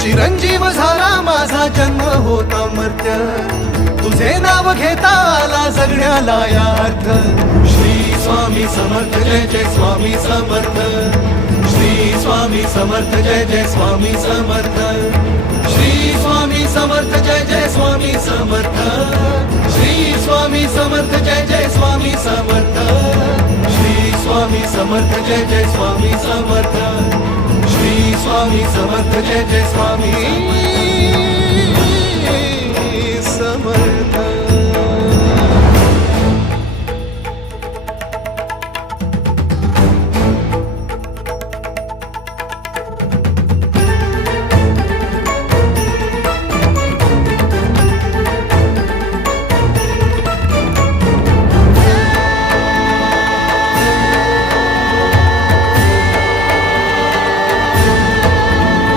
चिरंजीव झाला माझा जन्म होता मर्त्य, तुझे नाव घेता आला जगण्याला या अर्थ. श्री स्वामी समर्थ जय जय स्वामी समर्थ, श्री स्वामी समर्थ जय जय स्वामी समर्थ, श्री स्वामी समर्थ जय जय स्वामी समर्थ, श्री स्वामी समर्थ जय जय स्वामी समर्थ, श्री स्वामी समर्थ जय जय स्वामी समर्थ, श्री स्वामी समर्थ जय जय स्वामी.